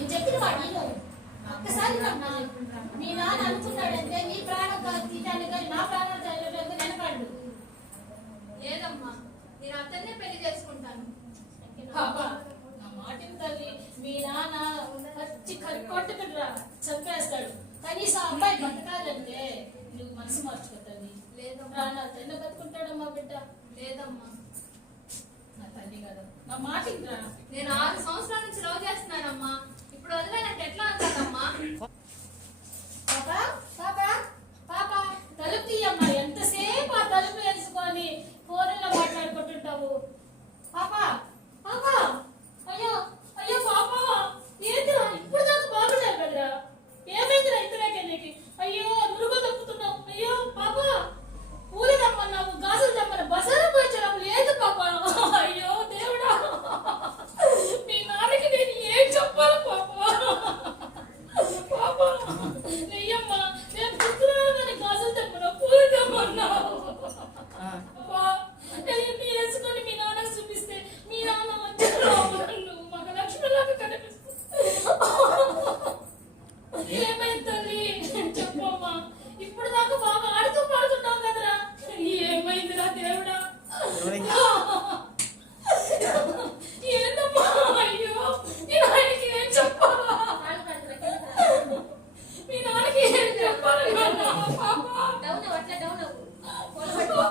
నేను చెప్పిన వాడు నేను ఒక్కసారి మీ నాన్న అనుకున్నాడంటే నీ ప్రాణం తీయడానికి కానీ నా ప్రాణం తీయడానికి వెనకాడు. లేదమ్మా, నేను అతన్నే పెళ్లి చేసుకుంటాను. పాపా నా మాటిని తల్లి, మీ నాన్న పచ్చి కొట్టుకుని చంపేస్తాడు. కనీసం అబ్బాయి బతకాలంటే నువ్వు మనసు మార్చుకోతుంది. లేదమ్మా, ప్రాణాలు ఎన్న బతుకుంటాడమ్మా బిడ్డ. లేదమ్మా, నా తల్లి కదా, నా మాటిని రా. నేను 6 సంవత్సరాల నుంచి లవ్ చేస్తున్నాను